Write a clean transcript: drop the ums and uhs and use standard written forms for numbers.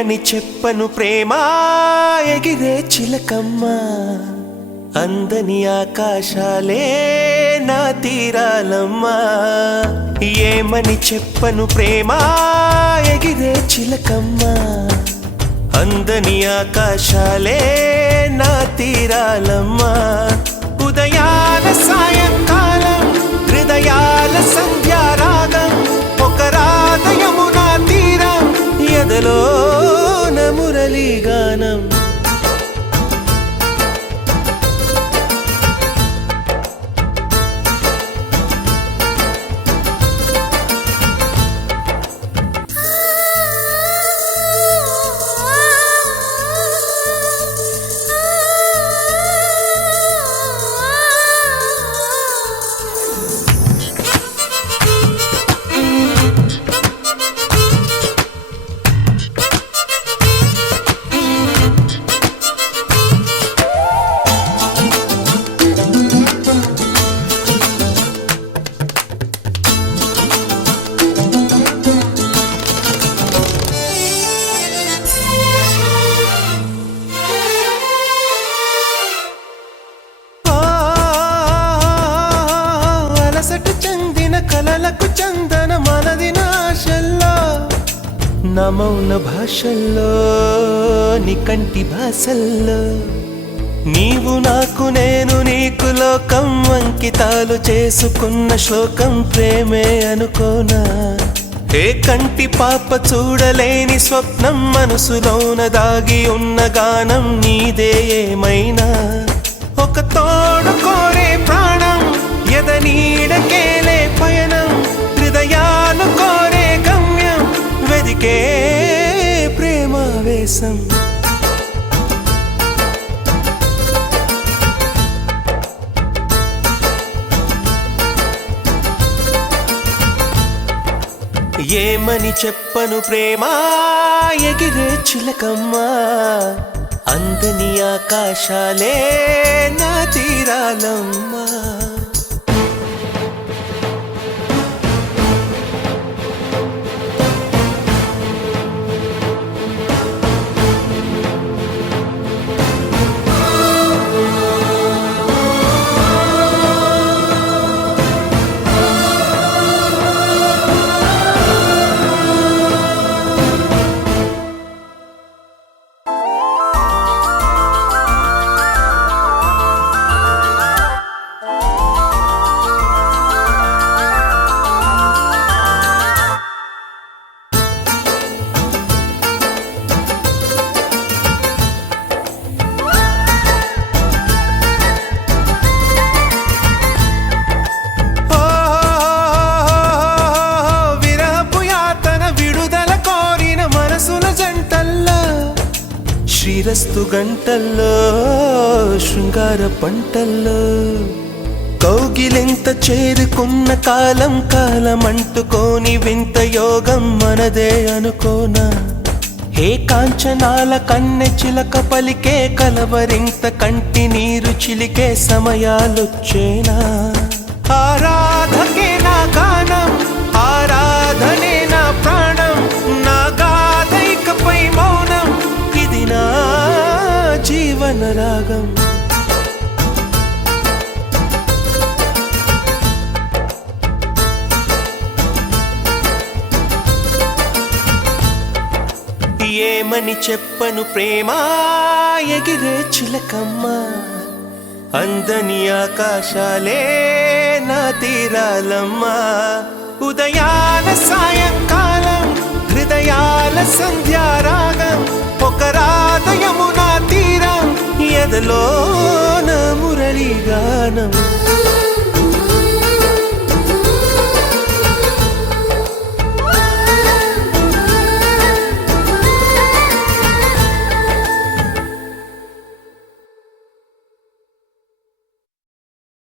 ఏమని చెప్పను ప్రేమ ఎగిరే చిలకమ్మ అందని ఆకాశాలే నా తీరాలమ్మా ఏమని చెప్పను ప్రేమ ఎగిరే చిలకమ్మ అందని ఆకాశాలే నా తీరాలమ్మా ఉదయాల సాయంకాలం హృదయాల సంధ్యారాగం ఒక రాధయమునా తీరం ఎదలోన మురళీగానం చెందిన కలలకు చందన మనది నాశల్లో నా మౌన భాషల్లో నీ కంటి భాషల్లో నీవు నాకు నేను నీకు లోకం అంకితాలు చేసుకున్న శ్లోకం ప్రేమే అనుకోనా ఏ కంటి పాప చూడలేని స్వప్నం మనసులోన దాగి ఉన్న గానం నీదే ఏమైనా ఒక తోడు కోరే ప్రాణం ఎదనీడకేలే పయనం హృదయాలు కోరే గమ్యం వెదికే ప్రేమావేశం ఏమని చెప్పను ప్రేమ ఎగిరే చిలకమ్మ అందని ఆకాశాలే నా తీరాలమ్మా శ్రీరస్తు గంటల్లో శృంగార పంటల్లో కౌగిలింత చేరుకున్న కాలం కాలం అంటుకోని వింత యోగం మనదే అనుకోనా హే కాంచనాల కన్నె చిలక పలికే కలవరింత కంటి నీరు చిలికే సమయాలొచ్చేనా ఆరాధకే నా గానం ఆరాధనే నా ప్రాణం నా గాథైకపై మౌనం ఇది నా జీవన రాగం ఏమని చెప్పను ప్రేమ ఎగిరే చిలకమ్మ అందని ఆకాశాలే నా తీరాలమ్మా ఉదయాల సాయంకాలం హృదయాల సంధ్యారాగం ఒక రాధయమునా తీరం ఎదలోన మురళీగానం